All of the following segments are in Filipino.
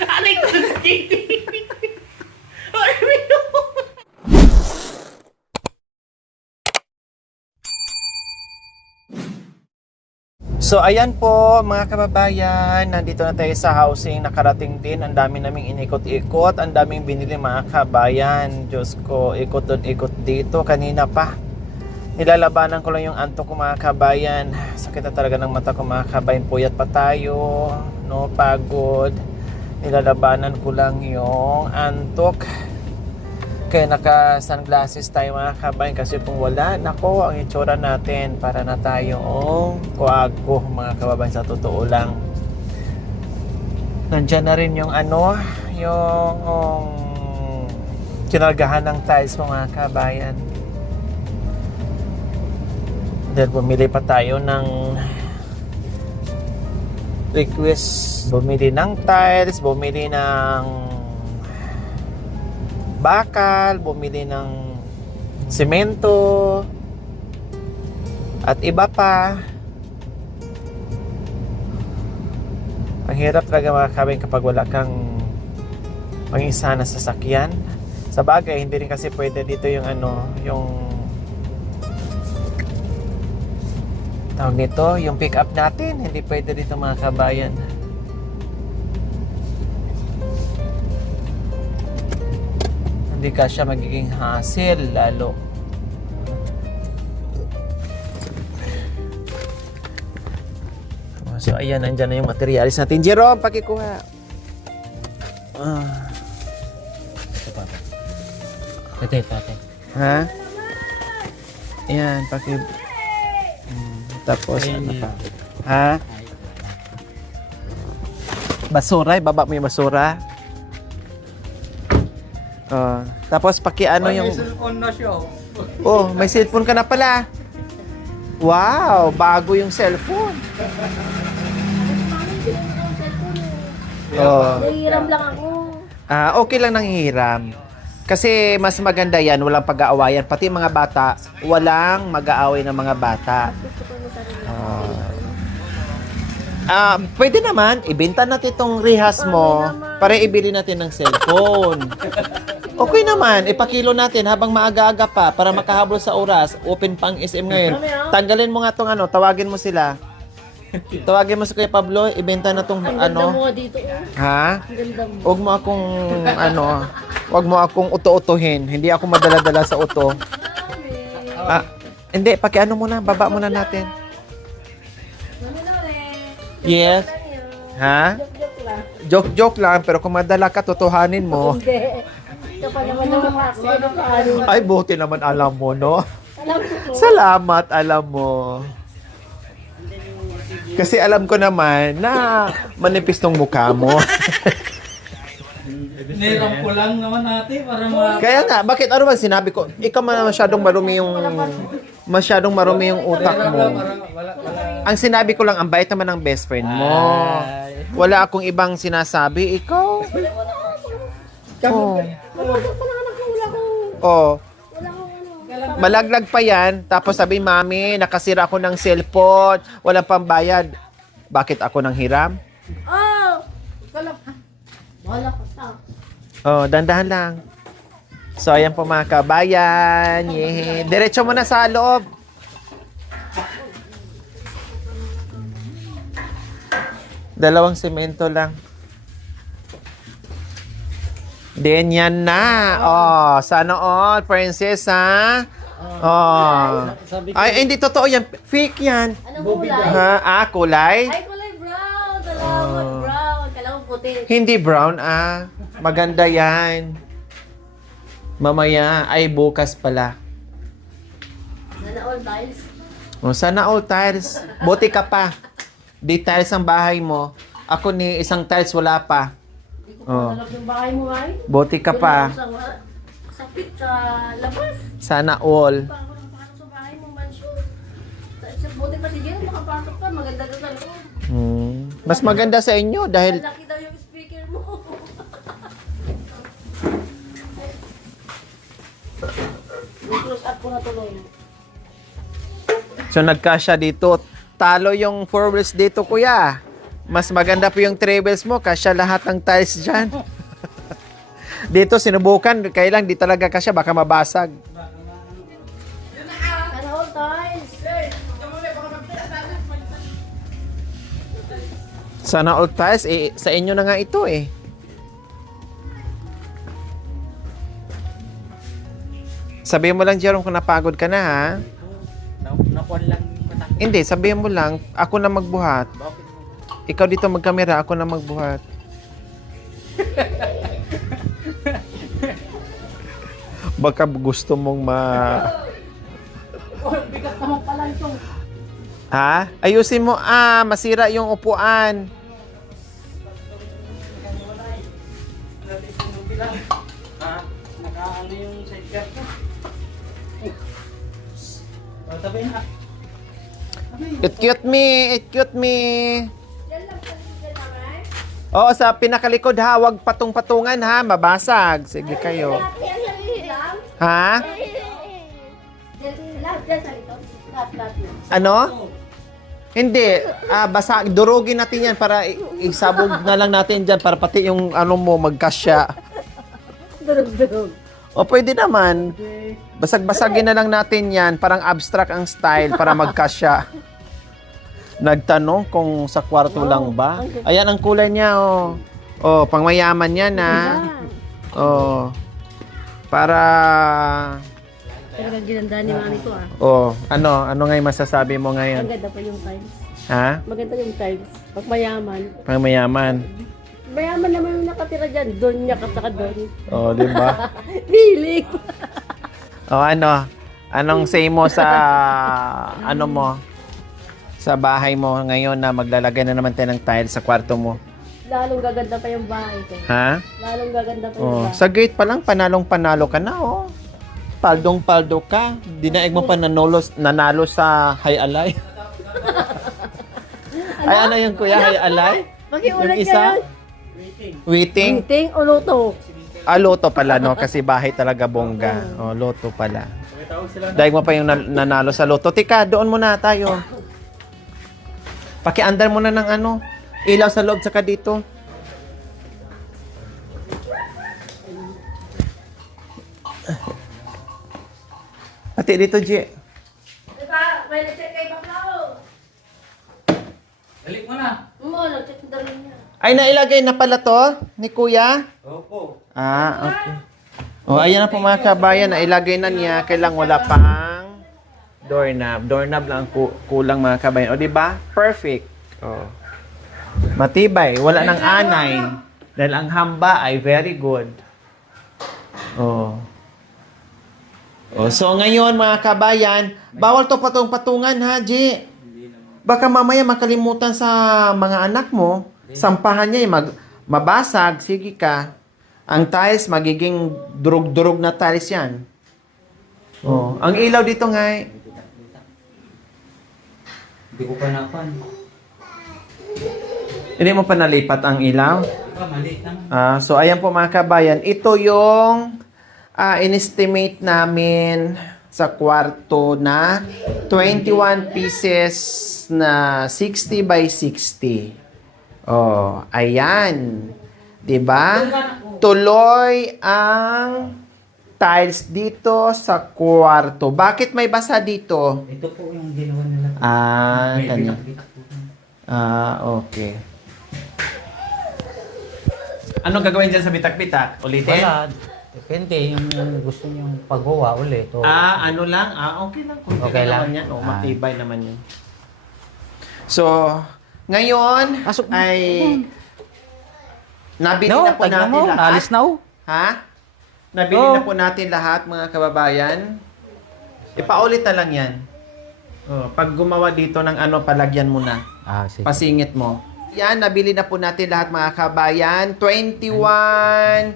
Alay ko sa kitty. So ayan po mga kababayan, nandito na tayo sa housing, nakarating din, ang dami naming inikot-ikot, ang daming binili mga kababayan. Diyos ko, ikot doon, ikot dito, kanina pa. Nilalabanan ko lang yung antok ko mga kababayan. Sakit na talaga ng mata ko mga kababayan, puyat pa tayo, no, pagod. Nilalabanan ko lang yung antok. Kaya naka-sunglasses tayo mga kabayan kasi kung wala, nako, ang itsura natin para na tayong kuwago mga kababayan sa totoo lang. Nandyan na rin yung ano, yung kinargahan ng tiles mga kabayan. Dahil bumili pa tayo ng request. Bumili ng tiles, bumili ng bakal, bumili ng semento at iba pa. Ang hirap talaga mga kabayan kapag wala kang pang-isa na sasakyan. Sa bagay, hindi rin kasi pwede dito yung ano, yung tawag nito, yung pick up natin, hindi pwede dito mga kabayan. Hindi ka siya magiging hassle lalo. So ayan, nandyan na yung materialis natin. Jerome, pakikuha. Ito. Ha? Ayan, tapos ano pa? Ha? Basura, ibaba mo yung basura. Tapos ano yung... May cellphone na siya. Oh, may cellphone ka na pala. Wow, bago yung cellphone. Oh. Nahihiram lang ako. Okay lang nang hihiram. Kasi mas maganda yan, walang pag-aawayan. Pati mga bata, walang mag-aaway ng mga bata. Gusto ko na sarili. Pwede naman, ibenta natin itong rehas mo para ibili natin ng cellphone. Okay naman, ipakilo natin habang maaga-aga pa para makahabol sa oras. Open pang SM ngayon. Tanggalin mo nga tong ano, tawagin mo sila. Tawagin mo si Kuya Pablo, ibenta na tong Ang ganda ano. mo dito. Ha? Ang ganda mo. Huwag mo akong ano, huwag mo akong uto-utuhin. Hindi ako madala-dala sa uto. Hindi, pakiano muna, baba muna natin. Yes. Ha? Joke lang. Joke-joke lang, pero kung madala ka, totohanin mo. Hindi. Kapag naman naman ako, ano pa, ano. Ay, buti naman alam mo, no? Alam ko. Salamat, alam mo. Kasi alam ko naman na manipis tong mukha mo. Niram ko lang naman natin para Kaya nga, bakit ano ba sinabi ko? Ikaw man masyadong marumi yung utak mo. Ang sinabi ko lang, ang bait naman ng best friend mo. Wala akong ibang sinasabi. Ikaw? Oh. Malaglag pa lang anak ko, wala ko. Oh. Wala ko ano. Malaglag pa yan. Tapos sabi, Mami, nakasira ako ng cellphone. Walang pambayad. Bakit ako nang hiram? Oh! Wala ka. Wala ka sa. Oh, dandahan lang. So, ayan po mga kabayan. Yay. Diretso mo na sa loob. Dalawang semento lang. Then yan na. Oh, sana all, princess, ha? Oh. Ay, hindi totoo yan. Fake yan. Anong kulay? Ha? Kulay? Ay, kulay brown. Salamat, brown. Kala ko puti. Hindi brown, Maganda yan. Mamaya, ay bukas pala. Sana all tiles. Oh, sana all tiles. Buti ka pa. Di tiles ang bahay mo. Ako ni isang tiles wala pa. Hindi ko Oh. pa alam yung bahay mo ay. Buti ka pa. Sakit sa labas. Sana all. Pa ako nakapasok sa bahay mo, mansion. Buti pa si Jen, makapasok ka. Maganda ka sa loob. Mas maganda sa inyo dahil Malaki daw yung speaker mo. Yung close up ko na tuloy. so nagkasya dito talo yung 4 wheels dito, kuya. Mas maganda po yung 3 wheels mo. Kasya lahat ng tiles dyan. Dito, sinubukan. Kailang di talaga kasya. Baka mabasag. Sana all toys. Sana all tiles. Eh, sa inyo na nga ito eh. Sabihin mo lang, Jerome, kung napagod ka na, ha? Nakuan lang yung mata. Hindi, sabihin mo lang, ako na magbuhat. Bakit mo? Ikaw dito magkamera, ako na magbuhat. Baka gusto mong Oh, bigat naman pala ito. Ha? Ayusin mo, masira yung upuan. Nakaano yung sidecar ko. Tabi na. It cute me, it cute me. Yan lang pala dyan naman. Oo, sa pinakalikod ha, wag patung-patungan ha, mabasag. Sige kayo. Yan lang. Ha? Dyan sa likod. Lahat yan. Ano? Hindi, basa, durugin natin yan para isabog na lang natin dyan para pati yung ano mo magkasya. Durog-durog. O pwede naman. Basag-basagin na lang natin yan, parang abstract ang style para magkasya. Nagtanong kung sa kwarto lang ba. Ayan ang kulay niya, oh. Oh, pangmayaman yan, ha. Oh. Para... Talagang ginanda ni mami ko Oh, ano nga yung masasabi mo ngayon? Maganda pa yung tiles. Ha? Maganda yung tiles. Pag mayaman. Pangmayaman. Mayaman naman yung nakatira dyan. Doon niya kasaka doon. Oh, di ba? Hiling. Oh, ano? Anong say mo sa ano mo? Sa bahay mo ngayon na maglalagay na naman tayo ng tile sa kwarto mo? Lalong gaganda pa yung bahay ko. Ha? Lalong gaganda pa yung Oh, bahay. sa gate pa lang panalong-panalo ka na, oh. Paldong-paldo ka. Dinaig mo pa nanalo sa Hay Alay. Ay, ano yung kuya? Hay Alay? Makiulat Yung isa? ka yun. Waiting? Meeting o luto? Loto pala, no? Kasi bahay talaga bongga. Oh, loto pala. Daig mo pa yung nanalo sa loto. Tika, doon muna tayo. Pakiandar mo na ng ano. Ilaw sa loob, saka dito. Pati dito, G. Diba? May nag-check kay Baklao. Dali mo na. Nag-check yung dalo niya. Ay, nailagay na pala to ni Kuya? Opo. Okay. O, ayan na po mga kabayan. Nailagay na niya. Kailang wala pang doorknob. Doorknob lang ang kulang mga kabayan. O, di ba? Perfect. O. Matibay. Wala nang anay. Dahil ang hamba ay very good. O. So, ngayon mga kabayan, bawal to patong-patungan ha, G. Baka mamaya makalimutan sa mga anak mo. Sampahan niya, mabasag. Sige ka. Ang tiles, magiging durug-durug na tiles yan. Oh, ang ilaw dito nga. Hindi ko pa napan. Hindi mo pa nalipat ang ilaw? Diba, maliit naman. So, ayan po mga kabayan. Ito yung in-estimate namin sa kwarto na 21 pieces na 60 by 60. Oh, ayan. 'Di ba? Tuloy ang tiles dito sa kwarto. Bakit may basa dito? Ito po yung ginawa nila. May Kanya. bitak-bitak po. Okay. Anong gagawin dyan sa bitak-bitak? Ulitin? Wala. Depende yung gusto niyong paggawa ulit. O, Ano lang? Okay lang. Kung Okay lang. naman yan. Matibay naman yun. So, ngayon ay nabili na po tignan natin mo, lahat. alis na o. Ha? Nabili Oh. na po natin lahat, mga kababayan. Ipaulit na lang yan. Pag gumawa dito ng ano, palagyan mo na. Sige. Pasingit mo. Yan, nabili na po natin lahat mga kabayan. 21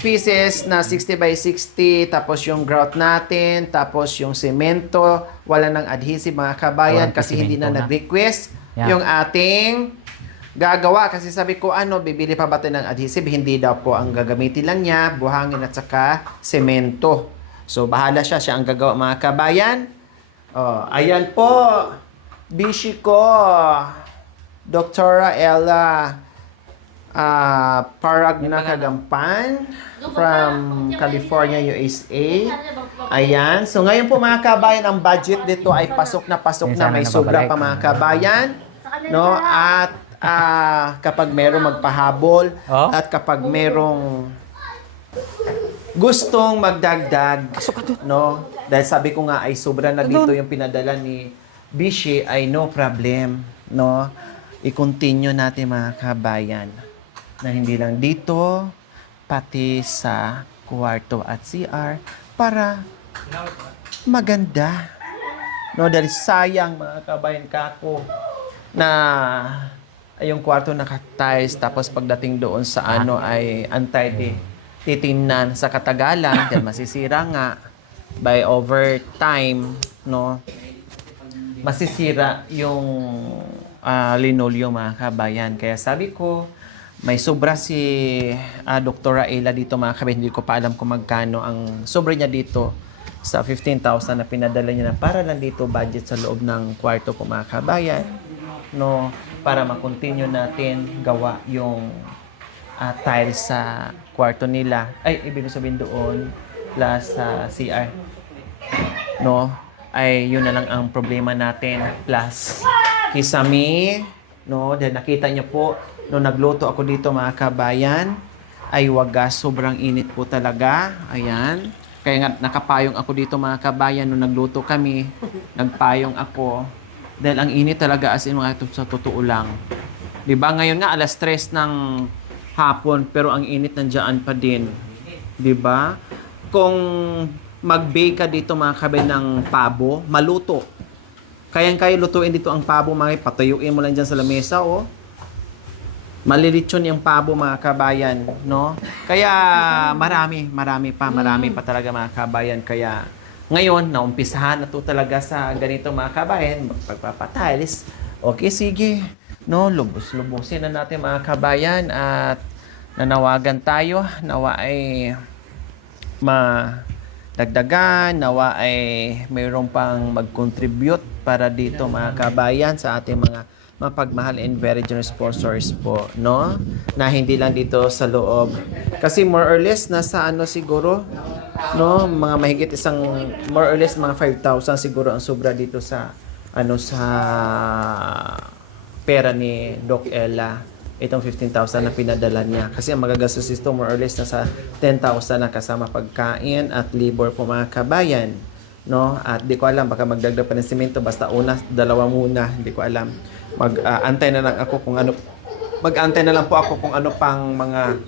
pieces na 60 by 60. Tapos yung grout natin. Tapos yung semento. Wala ng adhesive mga kabayan Walang kasi hindi na semento na. nag-request. Yeah. Yung ating gagawa. Kasi sabi ko, bibili pa ba tayo ng adhesive? Hindi daw po. Ang gagamitin lang niya, buhangin at saka semento. So, bahala siya. Siya ang gagawa mga kabayan. Ayan po. Bishi ko, Doktora Ella Paragna Kagampan from California, USA. Ayan. So ngayon po mga kabayan, ang budget dito ay pasok na. May sobra pa mga kabayan. No? At kapag merong magpahabol at kapag merong gustong magdagdag, no? Dahil sabi ko nga ay sobra na dito yung pinadala ni Bishi, ay no problem, no? I-continue natin mga kabayan na hindi lang dito, pati sa kwarto at CR para maganda. No, dahil sayang mga kabayan kako na yung kwarto naka-tiles tapos pagdating doon sa ano ay untidy. Titingnan sa katagalan dahil masisira nga by over time, no? Masisira yung linoleum mga kabayan. Kaya sabi ko, may sobra si Doktora Ella dito mga kabayan. Hindi ko pa alam kung magkano ang sobra niya dito sa 15,000 na pinadala niya na para lang dito budget sa loob ng kwarto ko mga kabayan, no? Para ma-continue natin gawa yung tiles sa kwarto nila. Ay, ibig sabihin doon plus sa CR, no? Ay yun na lang ang problema natin plus kisame, no? Dahil nakita niyo po nung nagluto ako dito mga kabayan ay wagas, sobrang init po talaga. Ayan, kaya nga nakapayong ako dito mga kabayan nung nagluto kami. Nagpayong ako dahil ang init talaga, as in mga sa totoo lang, di ba? Ngayon nga alas 3 ng hapon pero ang init nandiyan pa din, di ba? Kung mag-bake ka dito mga kabayan ng pabo, maluto. Kayang-kaya lutuin dito ang pabo, mga patuyuin mo lang dyan sa lamesa, oh. Malilitsyon yung pabo mga kabayan, no? Kaya marami pa talaga mga kabayan. Kaya ngayon, naumpisahan na to talaga sa ganito mga kabayan, pagpapatiles. Okay, sige. No, lubos-lubusin na natin mga kabayan at nanawagan tayo. Nawa ay madagdagan, nawa ay mayroon pang mag-contribute para dito mga kabayan sa ating mga mapagmahal and very generous sponsors po, no? Na hindi lang dito sa loob. Kasi more or less nasa ano siguro, no? Mga mahigit isang more or less mga 5,000 siguro ang sobra dito sa ano sa pera ni Doc Ella. Itong 15,000 na pinadala niya. Kasi ang magagastos ito more or less nasa 10,000 na kasama pagkain at labor po mga kabayan, no? At di ko alam, baka magdagdag pa ng simento, basta una, dalawa muna, hindi ko alam. Mag-antay na lang ako kung ano, mag-antay na lang po ako kung ano pang mga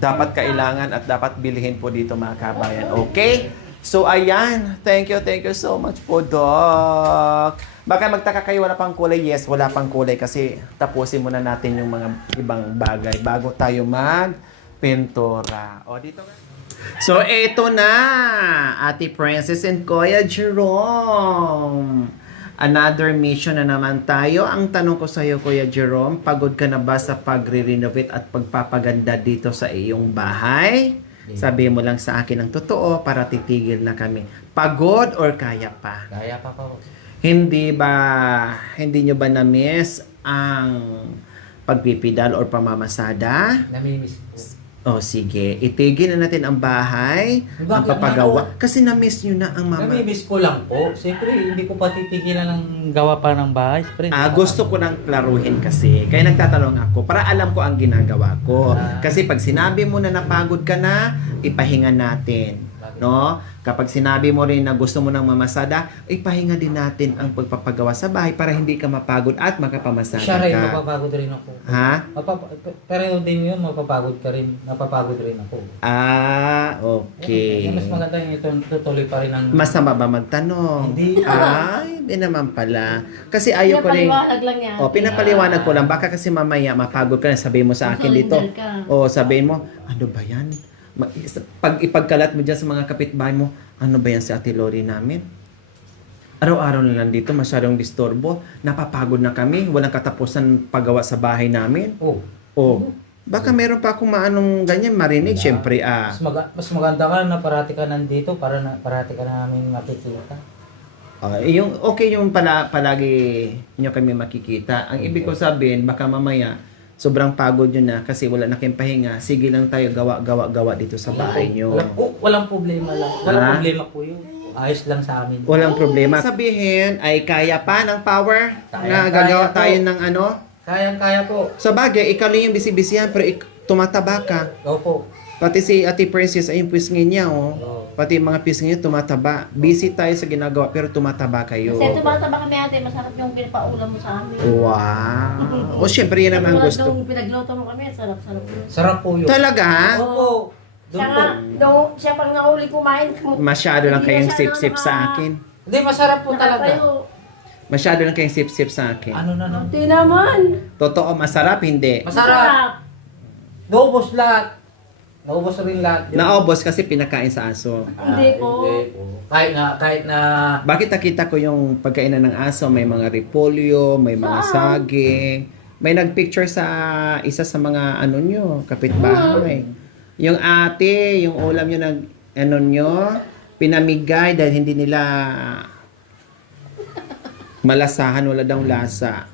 dapat kailangan at dapat bilhin po dito mga kabayan. Okay? So ayan, thank you so much po, Doc. Baka magtaka kayo, wala pang kulay. Yes, wala pang kulay kasi tapusin muna natin yung mga ibang bagay bago tayo mag-pintura. O, dito ka. So, eto na, Ate Princess and Kuya Jerome. Another mission na naman tayo. Ang tanong ko sa iyo, Kuya Jerome, pagod ka na ba sa pagre-renovate at pagpapaganda dito sa iyong bahay? Sabi mo lang sa akin ang totoo para titigil na kami. Pagod or kaya pa? Kaya pa po. Hindi nyo ba na-miss ang pagpipidal or pamamasada? Namimiss po. O sige, itigil na natin ang bahay, ang papagawa. Kasi na-miss nyo na ang mama. Namimiss ko lang po. Siyempre, hindi ko pa titigilan ng gawa pa ng bahay. Siyempre, Gusto ko nang klaruhin kasi. Kaya nagtatanong ako para alam ko ang ginagawa ko. Kasi pag sinabi mo na napagod ka na, ipahinga natin. No? Kapag sinabi mo rin na gusto mo ng mamasada, ipahinga din natin ang pagpapagawa sa bahay para hindi ka mapagod at makapamasada siya rin, ka. mapapagod rin ako. Ha? Pero din yun, mapapagod rin ako. Okay. Mas maganda yung ito, tutuloy pa rin ang... Masama ba magtanong? Hindi. Ay, hindi naman pala. Kasi ayaw ko rin... Pinapaliwanag lang yan. Pinapaliwanag ko lang. Baka kasi mamaya mapagod ka na, sabihin mo sa akin dito. Sabihin mo, ano ba yan? Pag ipagkalat mo dyan sa mga kapitbahay mo, ano ba yan si Ate Lori namin? Araw-araw na lang dito, masyadong disturbo. Napapagod na kami. Walang katapusan paggawa sa bahay namin. Baka meron pa akong maanong ganyan marinig. Siyempre, Mas maganda ka na parati ka nandito para parati ka namin makikita. Yung okay yung palagi nyo kami makikita. Ang ibig ko sabihin, baka mamaya sobrang pagod nyo na kasi wala na kayong pahinga. Sige lang tayo gawa dito sa bahay nyo. Walang problema lang. Walang Ha? problema po yun. Ayos lang sa amin. Walang problema. Sabihin ay kaya pa ng power na Kaya gagawa po. tayo ng ano. Kaya po. Sa bagay, ikaw lang yung bisibisihan pero tumataba ka. Opo. Pati si Ate Princess ay yung pisngin niya, oh. Oo. Pati yung mga pisngin niya tumataba. Busy tayo sa ginagawa pero tumataba kayo. Kasi tumataba kami ate, masarap yung pinapaulam mo sa amin. Wow. O syempre yan naman ang Tulad gusto. nung pinagluto mo kami, sarap-sarap yun. Sarap po yun. Talaga ha? Opo. Doon Siya po. nga, nung siya pang nauli kumain. Masyado lang Hindi kayong na siya sip-sip sa akin. Hindi, masarap po talaga. Nakatayo. Masyado lang kayong sip-sip sa akin. Ano na lang. Hindi naman. Totoo, masarap, hindi. Masarap. Naubos lahat. Naubos rin lahat. Naubos kasi pinakain sa aso. Hindi po. Hindi po. Kahit na Bakit nakita ko yung pagkainan ng aso, may mga repolyo, may mga saging. May nagpicture sa isa sa mga ano nyo, kapitbahay. Yung ate, yung ulam nyo nag, ano nyo, pinamigay dahil hindi nila malasahan, wala daw lasa.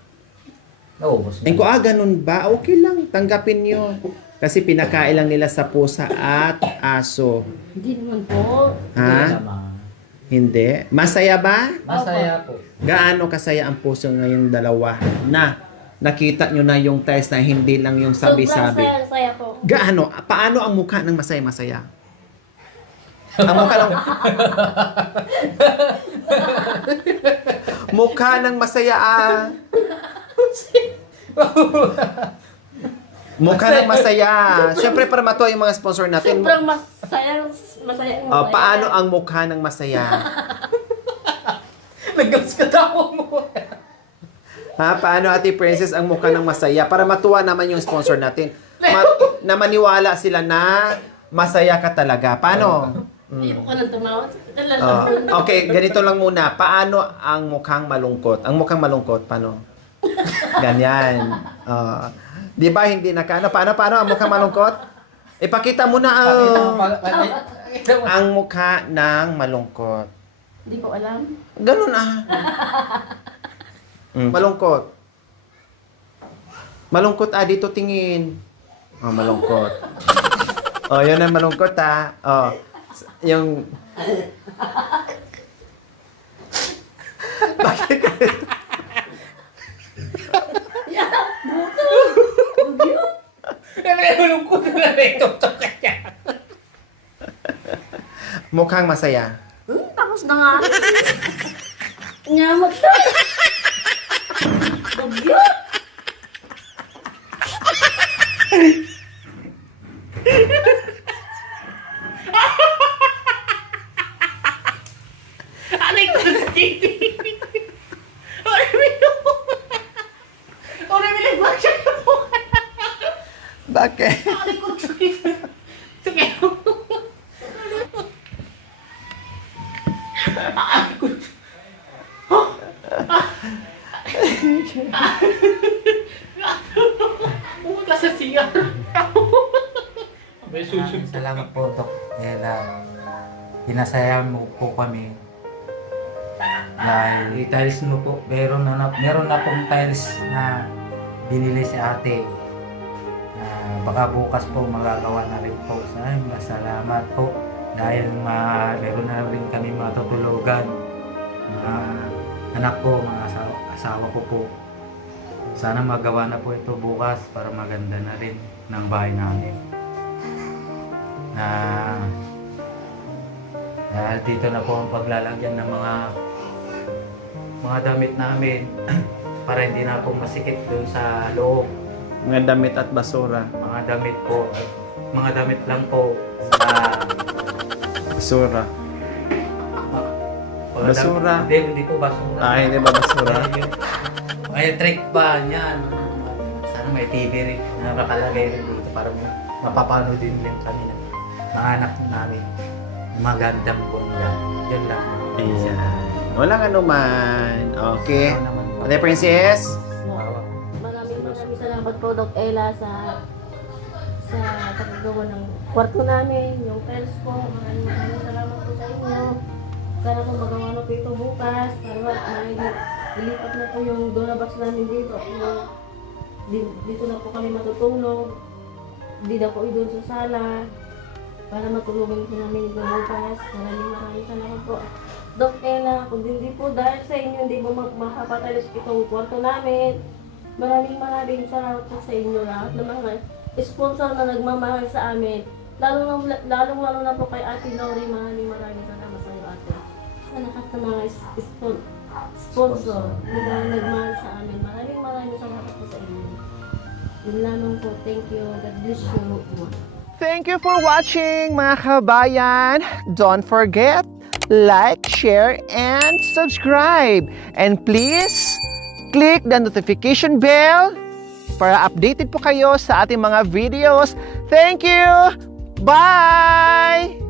naubos Ko, ganun ba? Okay lang, tanggapin nyo. Kasi pinakain lang nila sa pusa at aso. Hindi naman po. Ha? Hindi. Masaya ba? Masaya po. Gaano kasaya ang puso ngayong dalawa na nakita nyo na yung test na hindi lang yung sabi-sabi. Sobrang saya po. Gaano? Paano ang mukha ng masaya-masaya? Ang mukha ng... mukha ng masaya Mukha ng masaya. Siyempre para matuwa yung mga sponsor natin. Sobrang masaya. Masaya. Paano ang mukha ng masaya? Nag-gas ka tao mo. Ha? Paano, Ate Princess, ang mukha ng masaya? Para matuwa naman yung sponsor natin. Na maniwala sila na masaya ka talaga. Paano? Ayoko ka nang tumawad. Okay, ganito lang muna. Paano ang mukhang malungkot? Ang mukhang malungkot, paano? Ganyan. Di ba hindi nakano? Paano ang mukhang malungkot? Ipakita mo na ang mukha ng malungkot. Hindi ko alam. Ganun malungkot. Malungkot dito tingin. Malungkot. Yan ang malungkot yung bakit ka Malungkot na ito. mukhang masaya? Tapos na nga. Nyamag tayo. Bagyo. Aray ko sa titi. Aray mo. Aray mo lang ba siya? Bakit? Aray ko sa titi. Sige. Aray ko. Pumunta sa siya. May susunod. Salamat po, Dok. Pinasaya mo po kami. Dahil tiles mo po, meron na pong tiles na binili si ate. Baka bukas po magagawa na rin po. Salamat po. Dahil meron na rin kami matutulugan. Mga anak ko, mga asawa ko po. Sana magawa na po ito bukas para maganda na rin ng bahay namin. Dahil dito na po ang paglalagyan ng mga damit namin para hindi na po masikip doon sa loob. Mga damit at basura. Mga damit po, mga damit lang po sa Basura. Basura. Hindi po basura. Hindi ba basura? Ay, trick ba yan? Sana may TV rin na nakalagay rin dito para mapapano din yung kanina. Mga anak namin. Magandang bongga. Yun lang. Ayan. Walang anuman. Okay. Ano naman po? Ate Princess? Maraming salamat po, Doc Ella, sa paggawa ng kwarto namin, yung tiles po. Maraming salamat po sa inyo. Sana po magawa na po ito bukas. Para ilipat na po yung Durabox namin dito. Dito na po kami matutulog. Hindi na po doon sa sala. Para matulugan po namin ito bukas. Maraming salamat po. Dok Ella, kung hindi po dahil sa inyo, hindi po makapatalos itong kwarto namin. Maraming salamat po sa inyo lahat ng mga sponsor na nagmamahal sa amin. Lalong na po kay Ate Lori, maraming salamat sa iyo, Ate. Sa lahat ng mga sponsor na nagmahal sa amin. Maraming salamat po sa inyo. Yun lamang po. Thank you. God bless you. Thank you for watching, mga kabayan. Don't forget, like, share, and subscribe. And please, click the notification bell para updated po kayo sa ating mga videos. Thank you! Bye!